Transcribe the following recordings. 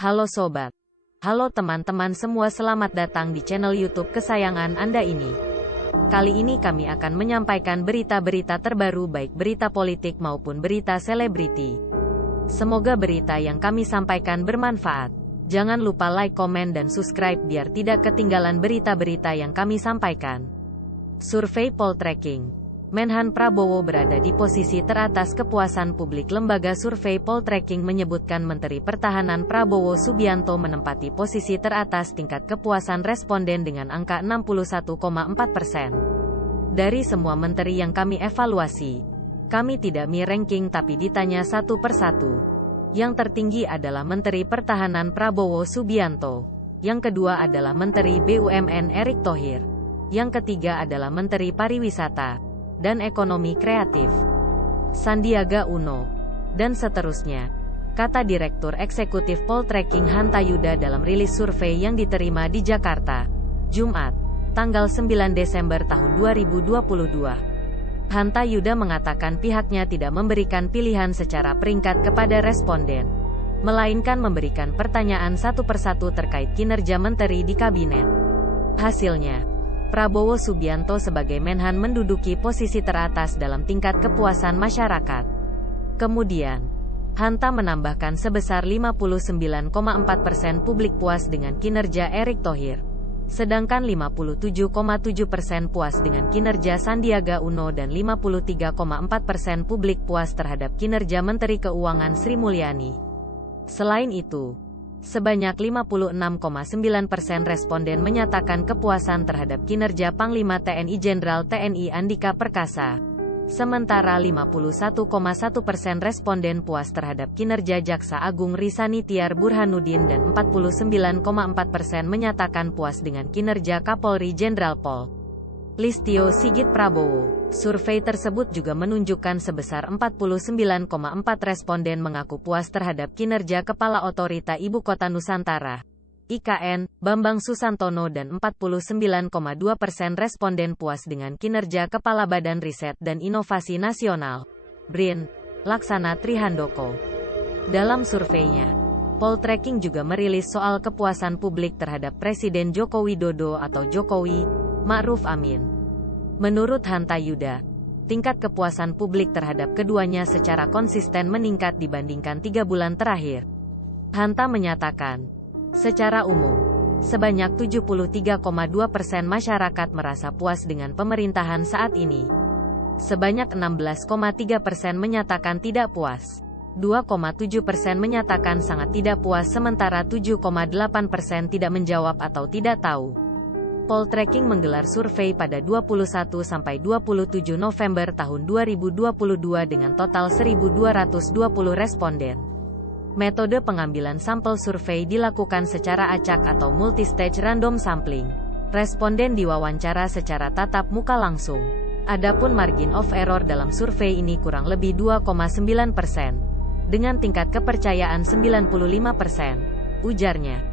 Halo sobat. Halo teman-teman semua, selamat datang di channel YouTube kesayangan Anda ini. Kali ini kami akan menyampaikan berita-berita terbaru, baik berita politik maupun berita selebriti. Semoga berita yang kami sampaikan bermanfaat. Jangan lupa like, komen, dan subscribe biar tidak ketinggalan berita-berita yang kami sampaikan. Survei Poltreking. Menhan Prabowo berada di posisi teratas kepuasan publik. Lembaga survei Poltreking menyebutkan Menteri Pertahanan Prabowo Subianto menempati posisi teratas tingkat kepuasan responden dengan angka 61,4%. Dari semua menteri yang kami evaluasi, kami tidak mi-ranking tapi ditanya satu persatu. Yang tertinggi adalah Menteri Pertahanan Prabowo Subianto. Yang kedua adalah Menteri BUMN Erick Thohir. Yang ketiga adalah Menteri Pariwisata dan Ekonomi Kreatif Sandiaga Uno, dan seterusnya, kata Direktur Eksekutif Poltreking Hanta Yuda dalam rilis survei yang diterima di Jakarta, Jumat, tanggal 9 Desember tahun 2022. Hanta Yuda mengatakan pihaknya tidak memberikan pilihan secara peringkat kepada responden, melainkan memberikan pertanyaan satu persatu terkait kinerja menteri di kabinet. Hasilnya, Prabowo Subianto sebagai Menhan menduduki posisi teratas dalam tingkat kepuasan masyarakat. Kemudian, Hanta menambahkan sebesar 59,4% publik puas dengan kinerja Erick Thohir, sedangkan 57,7% puas dengan kinerja Sandiaga Uno dan 53,4% publik puas terhadap kinerja Menteri Keuangan Sri Mulyani. Selain itu, sebanyak 56,9% responden menyatakan kepuasan terhadap kinerja Panglima TNI Jenderal TNI Andika Perkasa. Sementara 51,1% responden puas terhadap kinerja Jaksa Agung Risani Tiar Burhanuddin dan 49,4% menyatakan puas dengan kinerja Kapolri Jenderal Pol. Listio Sigit Prabowo. Survei tersebut juga menunjukkan sebesar 49,4% responden mengaku puas terhadap kinerja Kepala Otorita Ibu Kota Nusantara, IKN, Bambang Susantono, dan 49,2% responden puas dengan kinerja Kepala Badan Riset dan Inovasi Nasional, BRIN, Laksana Trihandoko. Dalam surveinya, Poltreking juga merilis soal kepuasan publik terhadap Presiden Joko Widodo atau Jokowi Ma'ruf Amin. Menurut Hanta Yuda, tingkat kepuasan publik terhadap keduanya secara konsisten meningkat dibandingkan 3 bulan terakhir. Hanta menyatakan, secara umum, sebanyak 73,2% masyarakat merasa puas dengan pemerintahan saat ini. Sebanyak 16,3% menyatakan tidak puas. 2,7% menyatakan sangat tidak puas, sementara 7,8% tidak menjawab atau tidak tahu. Poltreking menggelar survei pada 21 sampai 27 November tahun 2022 dengan total 1.220 responden. Metode pengambilan sampel survei dilakukan secara acak atau multistage random sampling. Responden diwawancara secara tatap muka langsung. Adapun margin of error dalam survei ini kurang lebih 2,9%, dengan tingkat kepercayaan 95%, ujarnya.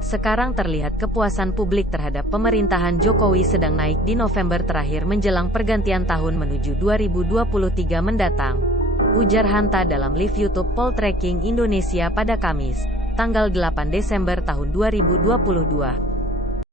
Sekarang terlihat kepuasan publik terhadap pemerintahan Jokowi sedang naik di November terakhir menjelang pergantian tahun menuju 2023 mendatang, ujar Hanta dalam live YouTube Poltreking Indonesia pada Kamis, tanggal 8 Desember tahun 2022.